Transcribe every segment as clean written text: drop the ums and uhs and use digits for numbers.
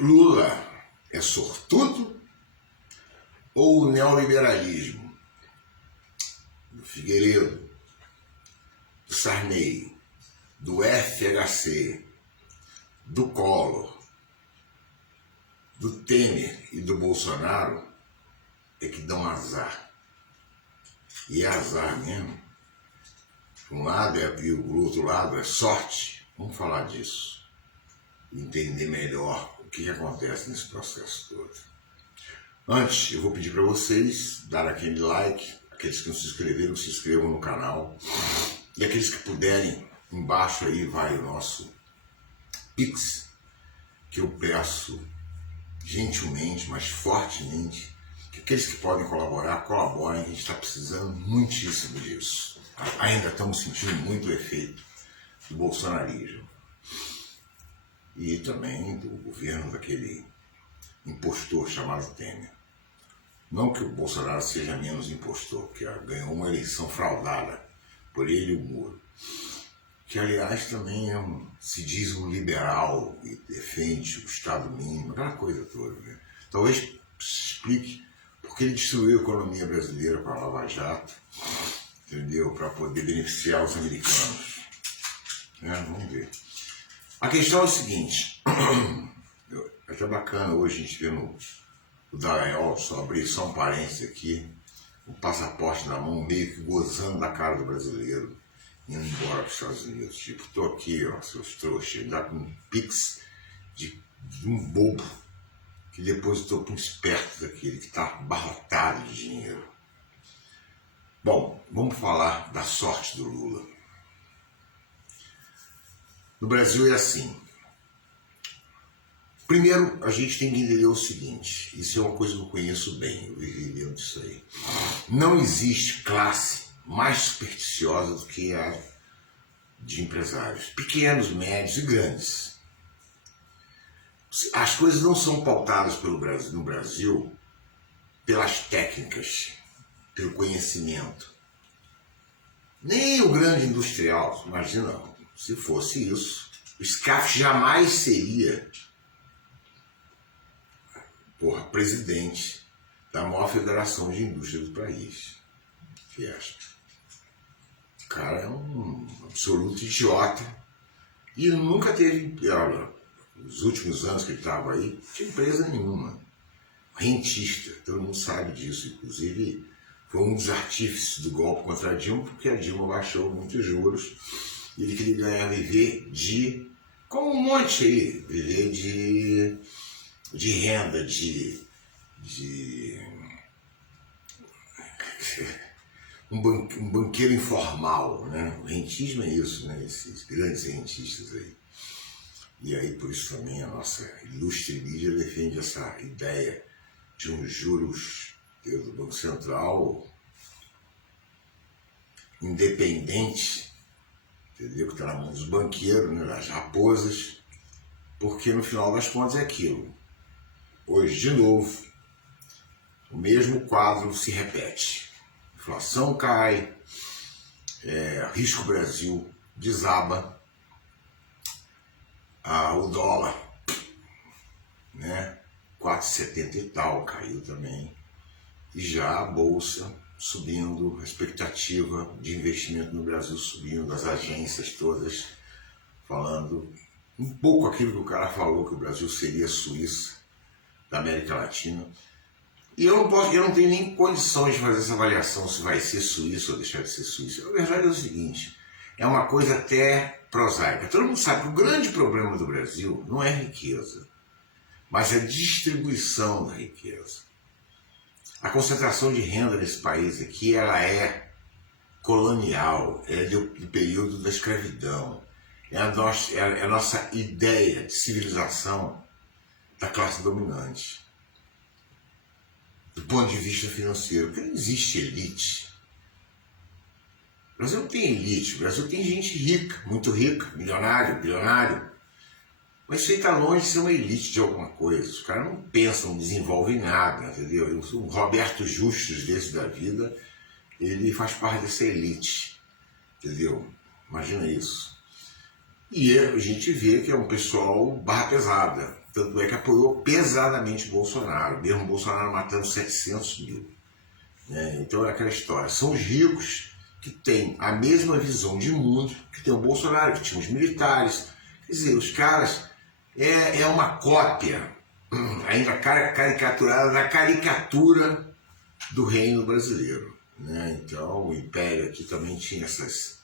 Lula é sortudo ou o neoliberalismo do Figueiredo, do Sarney, do FHC, do Collor, do Temer e do Bolsonaro é que dão azar? E é azar mesmo. Um lado e o outro lado é sorte. Vamos falar disso. Entender melhor o que acontece nesse processo todo. Antes, eu vou pedir para vocês dar aquele like, aqueles que não se inscreveram, se inscrevam no canal. E aqueles que puderem, embaixo aí vai o nosso Pix, que eu peço gentilmente, mas fortemente, que aqueles que podem colaborar, colaborem, a gente está precisando muitíssimo disso. Ainda estamos sentindo muito o efeito do bolsonarismo. E também do governo daquele impostor chamado Temer. Não que o Bolsonaro seja menos impostor, que ganhou uma eleição fraudada por ele e o Moro. Que, aliás, também se diz um liberal e defende o Estado mínimo, aquela coisa toda. Né? Talvez explique porque ele destruiu a economia brasileira com a Lava Jato, entendeu? Para poder beneficiar os americanos. Vamos ver. A questão é o seguinte, é até bacana hoje a gente ver no Dallagnol, só abrir só um parênteses aqui, o passaporte na mão, meio que gozando da cara do brasileiro, indo embora para os Estados Unidos. Tipo, tô aqui, ó, seus trouxas, dá com um pix de um bobo que depositou para um esperto daquele que está abarrotado de dinheiro. Bom, vamos falar da sorte do Lula. No Brasil é assim. Primeiro, a gente tem que entender o seguinte, isso é uma coisa que eu conheço bem, eu vivi dentro disso aí. Não existe classe mais supersticiosa do que a de empresários, pequenos, médios e grandes. As coisas não são pautadas no Brasil pelas técnicas, pelo conhecimento. Nem o grande industrial, imagina, se fosse isso, o SCAF jamais seria presidente da maior federação de indústria do país, Fiesp. O cara é um absoluto idiota e nunca teve, nos últimos anos que ele estava aí, não tinha empresa nenhuma. Rentista, todo mundo sabe disso, inclusive foi um dos artífices do golpe contra a Dilma, porque a Dilma baixou muitos juros e ele queria viver como um monte aí, viver de renda, um banqueiro informal, né? O rentismo é isso, né? Esses grandes rentistas aí. E aí, por isso também a nossa ilustre mídia defende essa ideia de uns juros do Banco Central independente, entendeu? Que está na mão dos banqueiros, né? Das raposas, porque no final das contas é aquilo. Hoje, de novo, o mesmo quadro se repete. Inflação cai, risco Brasil desaba, o dólar, né, 4,70 e tal, caiu também, e já a bolsa subindo, a expectativa de investimento no Brasil subindo, as agências todas falando um pouco aquilo que o cara falou, que o Brasil seria a Suíça da América Latina. E eu não tenho nem condições de fazer essa avaliação se vai ser Suíça ou deixar de ser Suíça. A verdade é o seguinte, é uma coisa até prosaica. Todo mundo sabe que o grande problema do Brasil não é a riqueza, mas a distribuição da riqueza. A concentração de renda nesse país aqui, ela é colonial, é do período da escravidão. É a nossa ideia de civilização da classe dominante. Do ponto de vista financeiro, porque não existe elite. O Brasil não tem elite, o Brasil tem gente rica, muito rica, milionário, bilionário. Mas isso aí está longe de ser uma elite de alguma coisa. Os caras não pensam, não desenvolvem nada, entendeu? O Roberto Justus desse da vida, ele faz parte dessa elite, entendeu? Imagina isso. E a gente vê que é um pessoal barra pesada, Tanto é que apoiou pesadamente o Bolsonaro, mesmo o Bolsonaro matando 700 mil. Né? Então é aquela história. São os ricos que têm a mesma visão de mundo que tem o Bolsonaro, que tinha os militares. Quer dizer, os caras é uma cópia, ainda caricaturada da caricatura do reino brasileiro. Né? Então o Império aqui também tinha essas...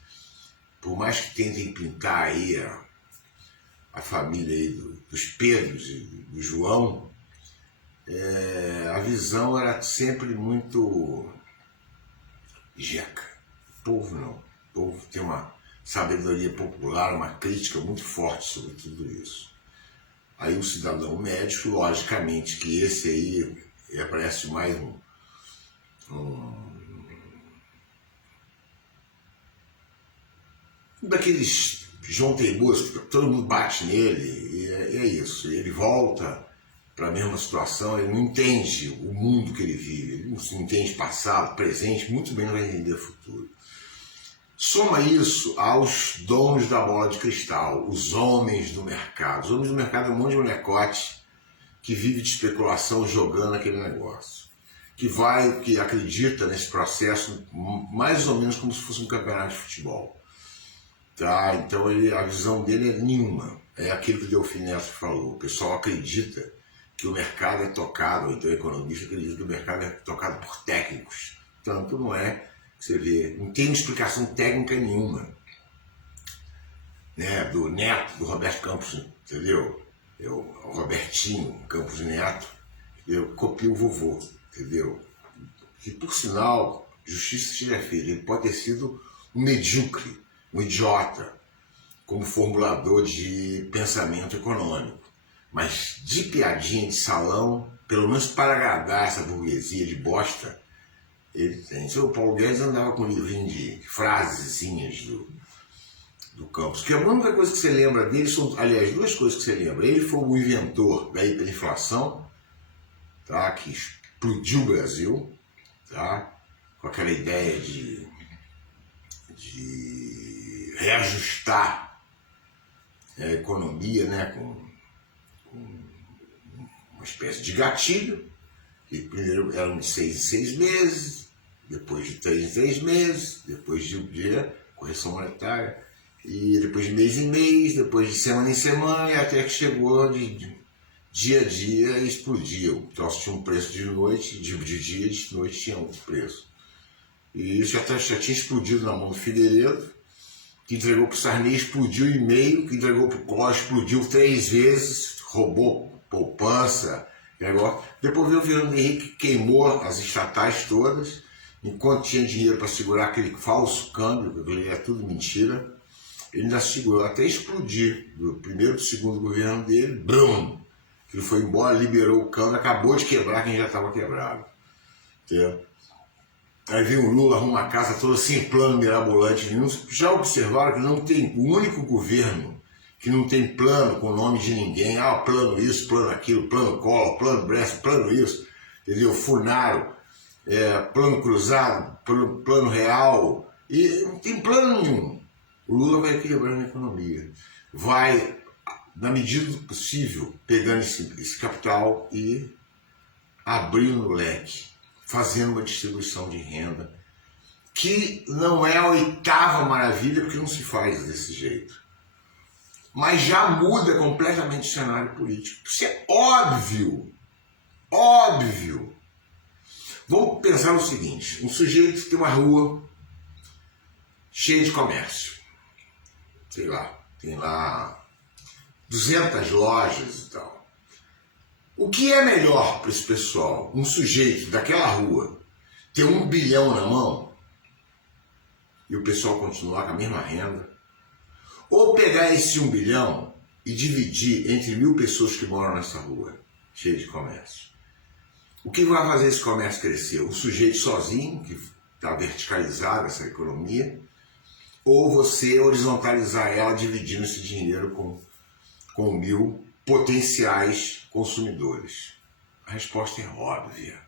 Por mais que tentem pintar aí a família aí dos Pedros e do João, a visão era sempre muito jeca. O povo não. O povo tem uma sabedoria popular, uma crítica muito forte sobre tudo isso. Aí o cidadão médio, logicamente que esse aí parece mais daqueles João Teimoso, que todo mundo bate nele, e é isso. Ele volta para a mesma situação, ele não entende o mundo que ele vive, ele não entende passado, presente, muito menos vai entender futuro. Soma isso aos donos da bola de cristal, os homens do mercado. Os homens do mercado é um monte de molecote que vive de especulação jogando aquele negócio. Que acredita nesse processo mais ou menos como se fosse um campeonato de futebol. Tá? Então a visão dele é nenhuma. É aquilo que o Delfim Neto falou. O pessoal acredita que o mercado é tocado, então o economista acredita que o mercado é tocado por técnicos. Tanto não é, você vê, não tem explicação técnica nenhuma. Né? Do Neto, do Roberto Campos, entendeu? O Robertinho Campos Neto, eu copio o vovô, entendeu? Que por sinal, justiça seja feita, ele pode ter sido um medíocre, um idiota, como formulador de pensamento econômico. Mas de piadinha de salão, pelo menos para agradar essa burguesia de bosta, ele tem. O Paulo Guedes andava com um livrinho de frasezinhas do Campos. Que a única coisa que você lembra dele são, aliás, duas coisas que você lembra. Ele foi o inventor da hiperinflação, tá? Que explodiu o Brasil, tá? Com aquela ideia de reajustar a economia, né? Com uma espécie de gatilho, que primeiro eram de 6 em 6 meses, depois de 3 em 3 meses, depois de correção monetária, e depois de mês em mês, depois de semana em semana, e até que chegou de dia a dia e explodia. O troço tinha um preço de noite, de dia, de noite tinha outro preço. E isso já tinha explodido na mão do Figueiredo, que entregou para o Sarney, explodiu em meio, que entregou para o Collor, explodiu 3 vezes, roubou poupança, negócio. Depois veio o Fernando Henrique, queimou as estatais todas, enquanto tinha dinheiro para segurar aquele falso câmbio, porque é tudo mentira, ele ainda segurou até explodir, do primeiro e do segundo governo dele, brum, que ele foi embora, liberou o câmbio, acabou de quebrar quem já estava quebrado. Entendeu? Aí vem o Lula, arruma a casa toda sem plano mirabolante nenhum. Já observaram que não tem o único governo que não tem plano com o nome de ninguém. Ah, plano isso, plano aquilo, plano Collor, plano Bressa, plano isso. Entendeu? Funaro, plano cruzado, plano real. E não tem plano nenhum. O Lula vai equilibrando a economia. Vai, na medida do possível, pegando esse capital e abrindo o leque, fazendo uma distribuição de renda, que não é a 8ª maravilha, porque não se faz desse jeito. Mas já muda completamente o cenário político. Isso é óbvio. Óbvio. Vamos pensar no seguinte, um sujeito tem uma rua cheia de comércio. Sei lá, tem lá 200 lojas e tal. O que é melhor para esse pessoal? Um sujeito daquela rua ter 1 bilhão na mão e o pessoal continuar com a mesma renda? Ou pegar esse 1 bilhão e dividir entre 1000 pessoas que moram nessa rua cheia de comércio? O que vai fazer esse comércio crescer? O sujeito sozinho, que está verticalizada essa economia, ou você horizontalizar ela dividindo esse dinheiro com 1000 potenciais consumidores? A resposta é óbvia.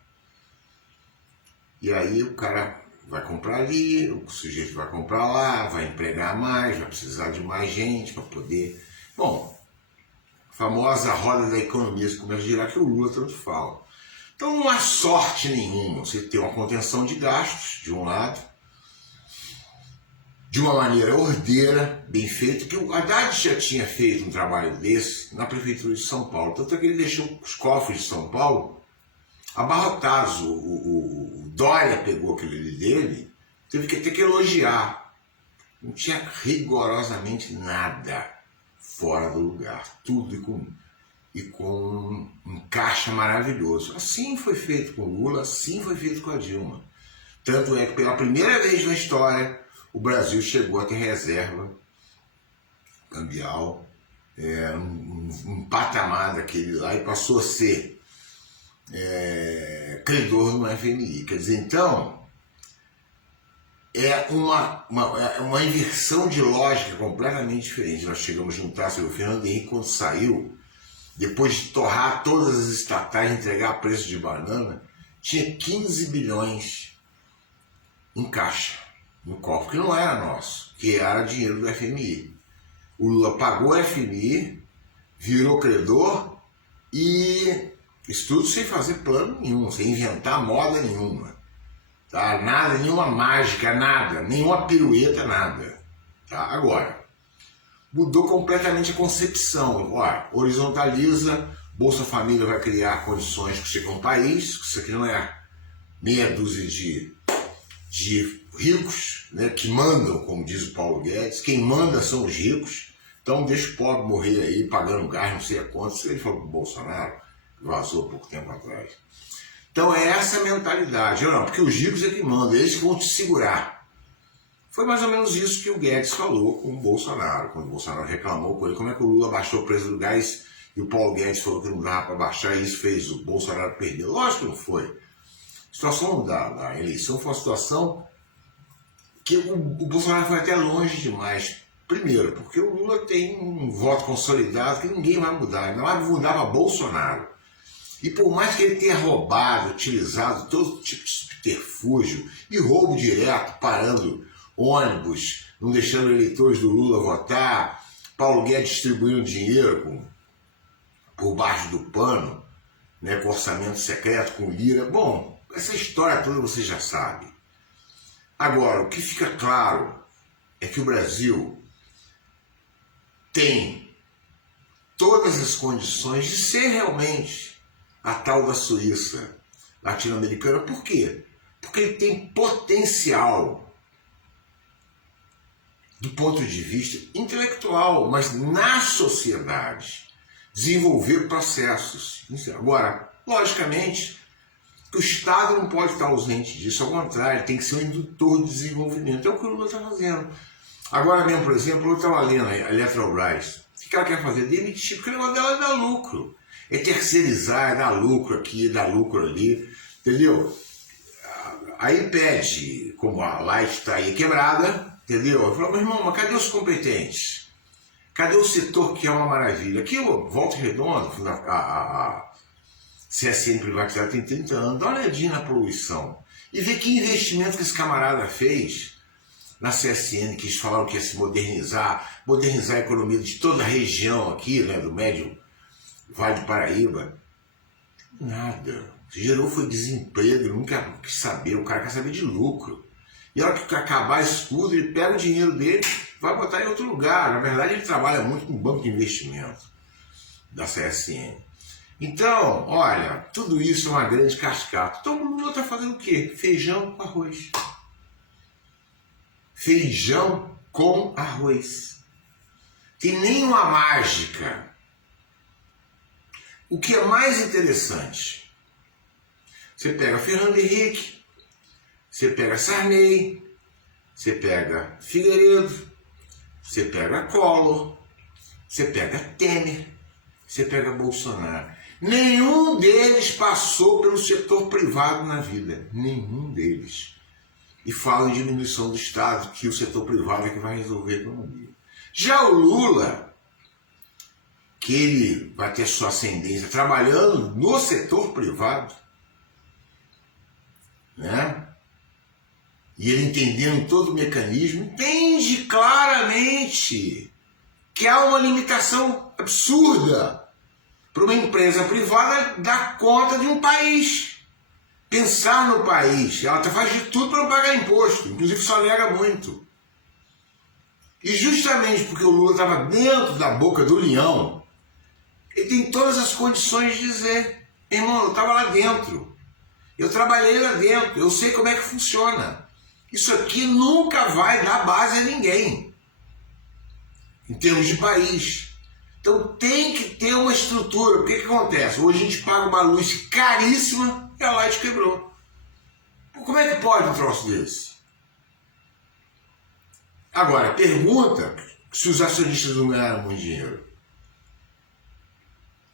E aí o cara vai comprar ali, o sujeito vai comprar lá, vai empregar mais, vai precisar de mais gente para poder... Bom, A famosa roda da economia, você começa a girar, que o Lula tanto fala. Então não há sorte nenhuma. Você tem uma contenção de gastos, de um lado, de uma maneira ordeira, bem feita, que o Haddad já tinha feito um trabalho desse na Prefeitura de São Paulo. Tanto é que ele deixou os cofres de São Paulo abarrotados. O Dória pegou aquele dele, teve que ter que elogiar. Não tinha rigorosamente nada fora do lugar. Tudo e com um caixa maravilhoso. Assim foi feito com o Lula, assim foi feito com a Dilma. Tanto é que pela primeira vez na história, o Brasil chegou a ter reserva cambial, um patamar daquele lá, e passou a ser credor no FMI. Quer dizer, então, é uma inversão de lógica completamente diferente. Nós chegamos a juntar, o Fernando Henrique, quando saiu, depois de torrar todas as estatais, entregar a preço de banana, tinha 15 bilhões em caixa, no cofre, que não era nosso, que era dinheiro do FMI. O Lula pagou o FMI, virou credor, e isso tudo sem fazer plano nenhum, sem inventar moda nenhuma. Tá? Nada, nenhuma mágica, nada, nenhuma pirueta, nada. Tá? Agora, mudou completamente a concepção. Olha, horizontaliza, Bolsa Família vai criar condições para você ter um país, que isso aqui não é meia dúzia de ricos, né, que mandam, como diz o Paulo Guedes. Quem manda são os ricos, então deixa o pobre morrer aí pagando gás, não sei a quanto. Isso ele falou pro Bolsonaro, que vazou pouco tempo atrás. Então é essa mentalidade. Não, porque os ricos é que mandam, eles vão te segurar. Foi mais ou menos isso que o Guedes falou com o Bolsonaro, quando o Bolsonaro reclamou com ele como é que o Lula baixou o preço do gás e o Paulo Guedes falou que não dava para baixar, e isso fez o Bolsonaro perder. Lógico que não foi. A situação da eleição foi uma situação que o Bolsonaro foi até longe demais. Primeiro, porque o Lula tem um voto consolidado que ninguém vai mudar, não vai mudar para Bolsonaro. E por mais que ele tenha roubado, utilizado todo tipo de subterfúgio e roubo direto, parando ônibus, não deixando eleitores do Lula votar, Paulo Guedes distribuindo dinheiro por baixo do pano, né, com orçamento secreto, com Lira. Bom, essa história toda você já sabe. Agora, o que fica claro é que o Brasil tem todas as condições de ser realmente a tal da Suíça latino-americana. Por quê? Porque ele tem potencial do ponto de vista intelectual, mas na sociedade, desenvolver processos. Agora, logicamente, o Estado não pode estar ausente disso, ao contrário, tem que ser um indutor de desenvolvimento. É o que o Lula está fazendo. Agora mesmo, por exemplo, eu estava lendo a Eletrobras. O que ela quer fazer? Demitir, porque o negócio dela é dar lucro. É terceirizar, é dar lucro aqui, é dar lucro ali, entendeu? Aí pede, como a Light está aí quebrada, entendeu? Eu falo, meu irmão, mas cadê os competentes? Cadê o setor que é uma maravilha? Aqui, Volta Redonda, a CSN privatizada tem 30 anos, dá uma olhadinha na poluição e vê que investimento que esse camarada fez na CSN, que eles falaram que ia se modernizar a economia de toda a região aqui, né, do Médio Vale do Paraíba. Nada. O que gerou foi desemprego, ele nunca quis saber, o cara quer saber de lucro. E a hora que acabar isso tudo, ele pega o dinheiro dele, vai botar em outro lugar. Na verdade, ele trabalha muito com o banco de investimento da CSN. Então, olha, tudo isso é uma grande cascata. Então o Lula está fazendo o quê? Feijão com arroz. Feijão com arroz. Tem nenhuma mágica. O que é mais interessante? Você pega Fernando Henrique, você pega Sarney, você pega Figueiredo, você pega Collor, você pega Temer, você pega Bolsonaro. Nenhum deles passou pelo setor privado na vida. Nenhum deles. E falam em diminuição do Estado, que o setor privado é que vai resolver a economia. Já o Lula, que ele vai ter sua ascendência trabalhando no setor privado, né? E ele entendendo todo o mecanismo, entende claramente que há uma limitação absurda para uma empresa privada dar conta de um país. Pensar no país. Ela faz de tudo para não pagar imposto, inclusive só nega muito. E justamente porque o Lula estava dentro da boca do leão, ele tem todas as condições de dizer: irmão, eu estava lá dentro, eu trabalhei lá dentro, eu sei como é que funciona. Isso aqui nunca vai dar base a ninguém, em termos de país. Então tem que ter uma estrutura. O que acontece? Hoje a gente paga uma luz caríssima e a Light quebrou. Como é que pode um troço desse? Agora, pergunta se os acionistas não ganharam muito dinheiro.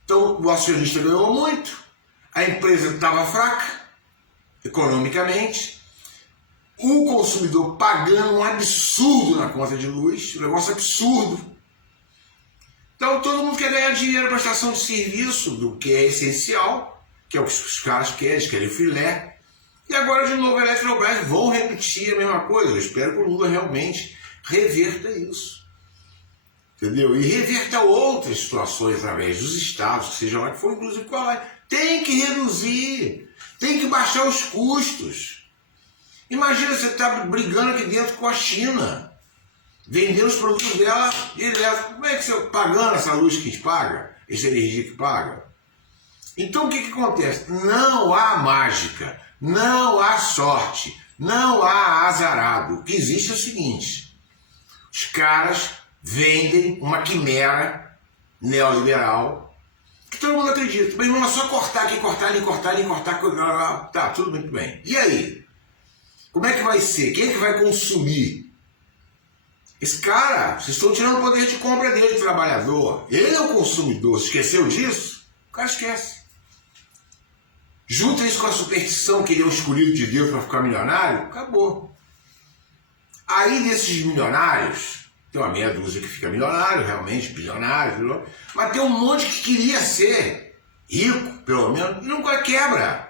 Então o acionista ganhou muito, a empresa estava fraca economicamente, o consumidor pagando um absurdo na conta de luz, um negócio absurdo. Então todo mundo quer ganhar dinheiro para prestação de serviço, do que é essencial, que é o que os caras querem, eles querem filé. E agora de novo a Eletrobras vão repetir a mesma coisa. Eu espero que o Lula realmente reverta isso. Entendeu? E reverta outras situações através dos estados, que seja lá que for, inclusive com a Light. Tem que reduzir, tem que baixar os custos. Imagina você estar brigando aqui dentro com a China, vendendo os produtos dela direto. Como é que você pagando essa luz que a gente paga, essa energia que paga? Então o que acontece? Não há mágica, não há sorte, não há azarado. O que existe é o seguinte: os caras vendem uma quimera neoliberal que todo mundo acredita. Mas irmão, é só cortar aqui, cortar ali, cortar ali, cortar. Tá, tudo muito bem. E aí? Como é que vai ser? Quem é que vai consumir? Esse cara, vocês estão tirando o poder de compra dele, do trabalhador. Ele é o consumidor. Você esqueceu disso? O cara esquece. Junta isso com a superstição que ele é o escolhido de Deus para ficar milionário, acabou. Aí desses milionários, tem uma meia dúzia que fica milionário, realmente, bilionário, mas tem um monte que queria ser rico, pelo menos, e nunca quebra.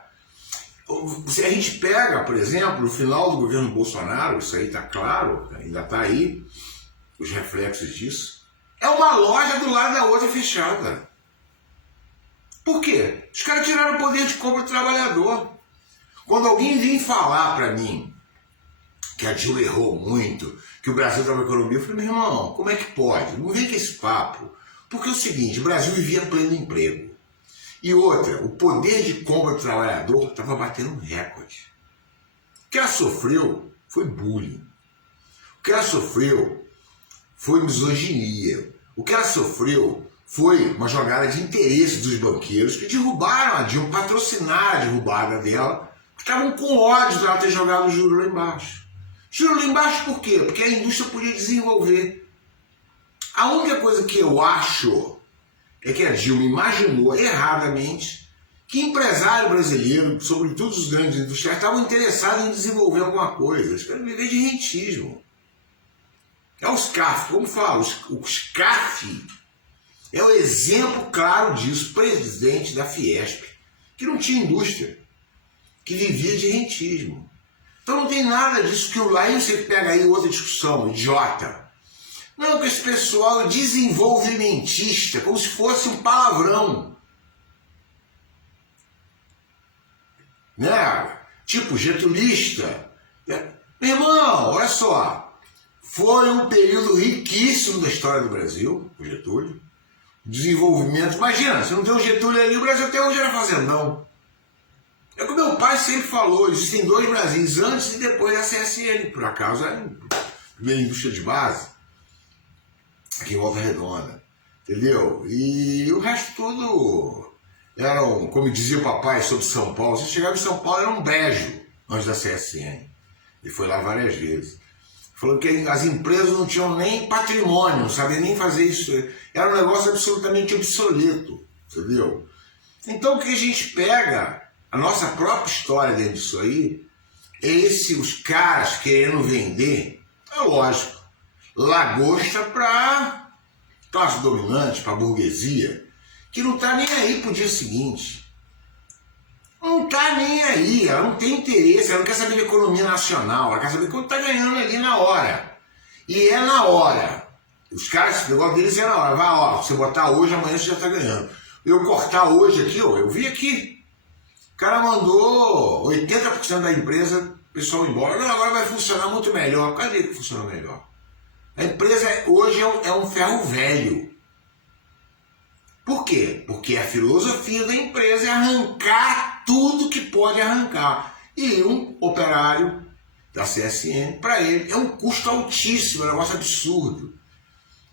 Se a gente pega, por exemplo, no final do governo Bolsonaro, isso aí está claro, ainda está aí, os reflexos disso, é uma loja do lado da outra fechada. Por quê? Os caras tiraram o poder de compra do trabalhador. Quando alguém vem falar para mim que a Dilma errou muito, que o Brasil estava com economia, eu falei: meu irmão, como é que pode? Não vem com esse papo. Porque é o seguinte, o Brasil vivia pleno emprego. E outra, o poder de compra do trabalhador estava batendo um recorde. O que ela sofreu foi bullying. O que ela sofreu foi misoginia. O que ela sofreu foi uma jogada de interesse dos banqueiros que derrubaram a Dilma, patrocinaram a derrubada dela, que estavam com ódio de ela ter jogado o juro lá embaixo. Juro lá embaixo por quê? Porque a indústria podia desenvolver. A única coisa que eu acho é que a Dilma imaginou erradamente que empresário brasileiro, sobretudo os grandes industriais, estavam interessados em desenvolver alguma coisa. Eles querem viver de rentismo. É os CAF, como fala, os CAF é o exemplo claro disso, presidente da Fiesp, que não tinha indústria, que vivia de rentismo. Então não tem nada disso que o aí você pega aí outra discussão, idiota. Não, que esse pessoal é desenvolvimentista, como se fosse um palavrão. Né? Tipo, getulista. Meu irmão, olha só. Foi um período riquíssimo da história do Brasil, o Getúlio. Desenvolvimento. Imagina, se não tem o Getúlio ali, o Brasil até hoje era fazendão. É o que meu pai sempre falou, existem dois Brasis, antes e depois da CSN, por acaso, é a primeira indústria de base, aqui em Volta Redonda, entendeu? E o resto tudo era, como dizia o papai sobre São Paulo, você chegava em São Paulo era um brejo antes da CSN, ele foi lá várias vezes. Falou que as empresas não tinham nem patrimônio, não sabiam nem fazer isso, era um negócio absolutamente obsoleto, entendeu? Então o que a gente pega, a nossa própria história dentro disso aí, é os caras querendo vender, é lógico, lagosta para classe dominante, para burguesia, que não está nem aí para o dia seguinte. Não está nem aí, ela não tem interesse, ela não quer saber de economia nacional, ela quer saber quanto está ganhando ali na hora. E é na hora. Os caras, o negócio deles era, ó, vai, ó, você botar hoje, amanhã você já tá ganhando. Eu cortar hoje aqui, ó, eu vi aqui. O cara mandou 80% da empresa, o pessoal embora. Não, agora vai funcionar muito melhor. Cadê que funciona melhor? A empresa hoje é um ferro velho. Por quê? Porque a filosofia da empresa é arrancar tudo que pode arrancar. E um operário da CSN, para ele, é um custo altíssimo, é um negócio absurdo.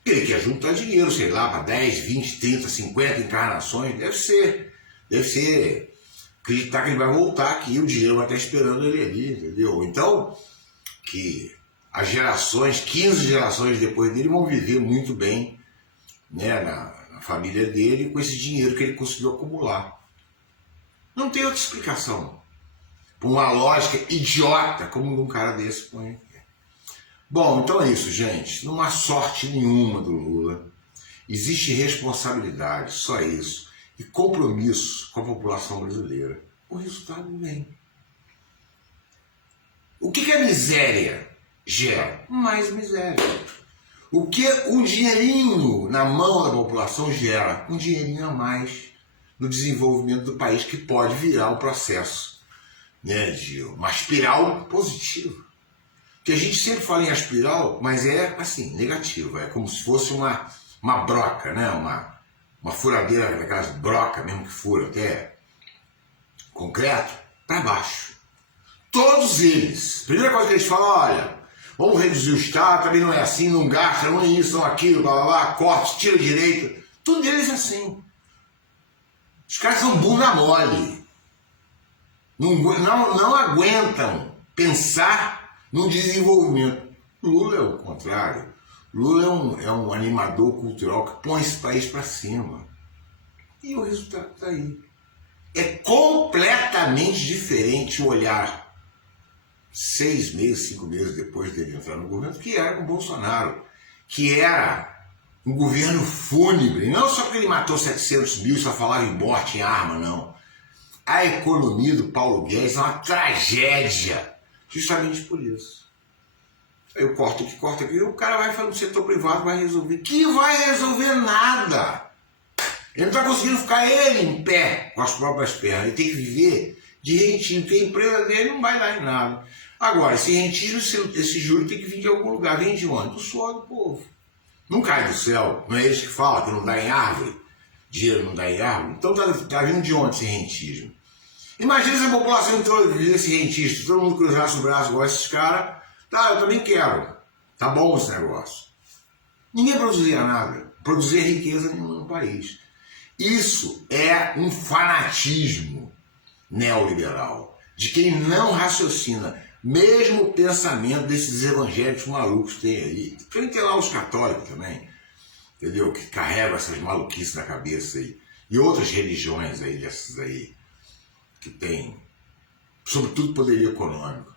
Ele quer juntar dinheiro, sei lá, para 10, 20, 30, 50 encarnações. Deve ser acreditar que ele vai voltar aqui, o dinheiro vai estar esperando ele ali, entendeu? Então, que as gerações, 15 gerações depois dele, vão viver muito bem, né, na família dele, com esse dinheiro que ele conseguiu acumular. Não tem outra explicação. Por uma lógica idiota, como um cara desse põe. Bom, então é isso, gente. Não há sorte nenhuma do Lula. Existe responsabilidade, só isso. E compromisso com a população brasileira. O resultado vem. O que a miséria gera? Mais miséria. O que um dinheirinho na mão da população gera? Um dinheirinho a mais no desenvolvimento do país, que pode virar um processo, né, de uma espiral positiva. Que a gente sempre fala em espiral, mas é assim, negativa. É como se fosse uma broca, né? Uma furadeira, daquelas brocas mesmo que fura até concreto, para baixo. Todos eles. Primeira coisa que eles falam, olha, vamos reduzir o Estado, também não é assim, não gasta, não é isso, não é aquilo, blá blá blá, corte, tira direita. Tudo deles é assim. Os caras são bunda mole. Não aguentam pensar no desenvolvimento. Lula é o contrário. Lula é um animador cultural que põe esse país para cima. E o resultado está aí. É completamente diferente o olhar 6 meses, 5 meses depois dele entrar no governo, que era com o Bolsonaro, que era um governo fúnebre, não só porque ele matou 700 mil e só falava em morte, em arma, não. A economia do Paulo Guedes é uma tragédia, justamente por isso. Aí eu corto aqui, o cara vai falar no setor privado, vai resolver. Que vai resolver nada! Ele não está conseguindo ficar ele em pé com as próprias pernas, ele tem que viver de rentismo, porque a empresa dele não vai dar em nada. Agora, esse rentismo, esse juro tem que vir de algum lugar. Vem de onde? Do suor do povo. Não cai do céu, não é eles que falam que não dá em árvore? Dinheiro não dá em árvore? Então tá vindo de onde esse rentismo? Imagina se a população introduzir esse rentismo, todo mundo cruzasse o braço igual esses caras. Tá, eu também quero. Tá bom esse negócio. Ninguém produzia nada. Produzia riqueza nenhuma no país. Isso é um fanatismo neoliberal, de quem não raciocina, mesmo o pensamento desses evangélicos malucos que tem aí. Tem lá os católicos também, entendeu? Que carregam essas maluquices na cabeça aí. E outras religiões aí, dessas aí, que tem, sobretudo, poderio econômico.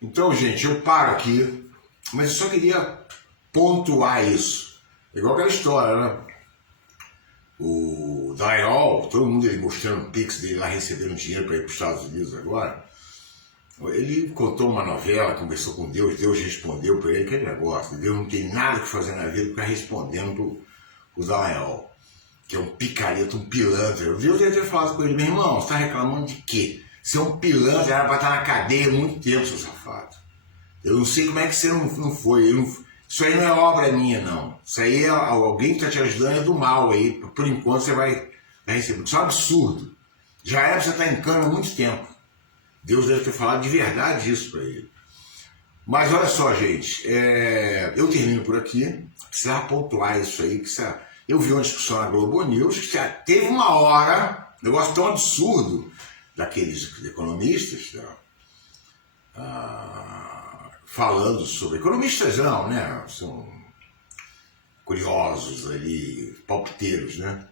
Então, gente, eu paro aqui, mas eu só queria pontuar isso. Igual aquela história, né? O Dallagnol, todo mundo ele mostrando o Pix dele lá, recebendo dinheiro para ir para os Estados Unidos agora. Ele contou uma novela, conversou com Deus, Deus respondeu para ele, aquele negócio. Deus não tem nada que fazer na vida para ficar respondendo para o Dallagnol, que é um picareta, um pilantra. Deus deve ter falado com ele, meu irmão, você está reclamando de quê? Você é um pilantra, era para estar na cadeia há muito tempo, seu safado. Eu não sei como é que você não foi. Isso aí não é obra minha, não. Isso aí é alguém que está te ajudando, é do mal aí. Por enquanto você vai receber. Isso é um absurdo. Já era para você estar em cana há muito tempo. Deus deve ter falado de verdade isso para ele. Mas olha só, gente. Eu termino por aqui. Precisava pontuar isso aí. Eu vi uma discussão na Globo News que já teve uma hora, um negócio tão absurdo daqueles economistas, falando sobre... Economistas não, né? São curiosos ali, palpiteiros, né?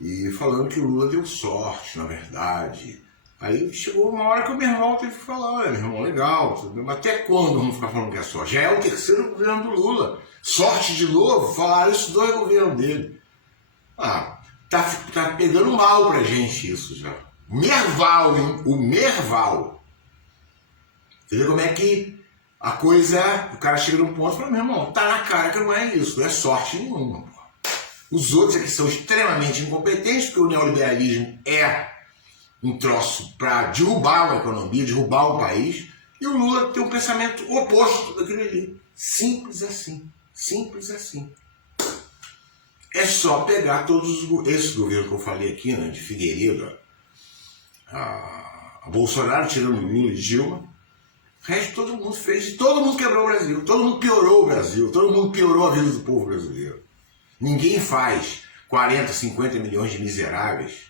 E falando que o Lula deu sorte, na verdade. Aí chegou uma hora que o meu irmão teve que falar, olha, meu irmão, legal, mas até quando vamos ficar falando que é sorte? Já é o terceiro governo do Lula. Sorte de novo? Falaram isso dois governos dele. Tá pegando mal pra gente isso já. Merval, hein? O Merval. Você vê como é que a coisa é, o cara chega num ponto e fala, meu irmão, tá na cara que não é isso, não é sorte nenhuma. Pô. Os outros aqui são extremamente incompetentes, porque o neoliberalismo é um troço para derrubar a economia, derrubar o país, e o Lula tem um pensamento oposto daquele ali. Simples assim. Simples assim. É só pegar todos esses governos que eu falei aqui, né, de Figueiredo, a Bolsonaro tirando Lula e Dilma, o resto todo mundo fez, e todo mundo quebrou o Brasil, todo mundo piorou o Brasil, todo mundo piorou a vida do povo brasileiro. Ninguém faz 40, 50 milhões de miseráveis,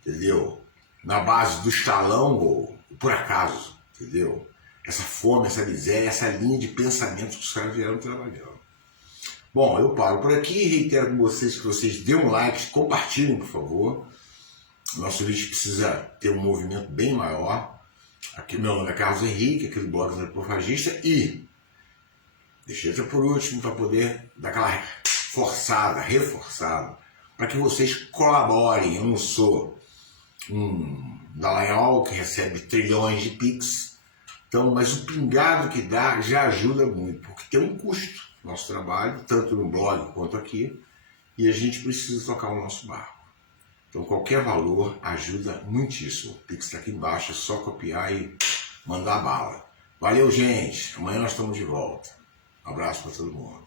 entendeu? Na base do estalão ou por acaso, entendeu? Essa fome, essa miséria, essa linha de pensamento que os caras vieram trabalhando. Bom, eu paro por aqui e reitero com vocês que vocês dêem um like, compartilhem, por favor. Nosso vídeo precisa ter um movimento bem maior. Aqui meu nome é Carlos Henrique, aqui do blog Antropofagista, e deixei até por último para poder dar aquela forçada, reforçada, para que vocês colaborem. Eu não sou um Dallagnol que recebe trilhões de Pix, então, mas o pingado que dá já ajuda muito, porque tem um custo nosso trabalho, tanto no blog quanto aqui, e a gente precisa tocar o nosso barco. Então qualquer valor ajuda muitíssimo. O Pix está aqui embaixo, é só copiar e mandar bala. Valeu, gente. Amanhã nós estamos de volta. Um abraço para todo mundo.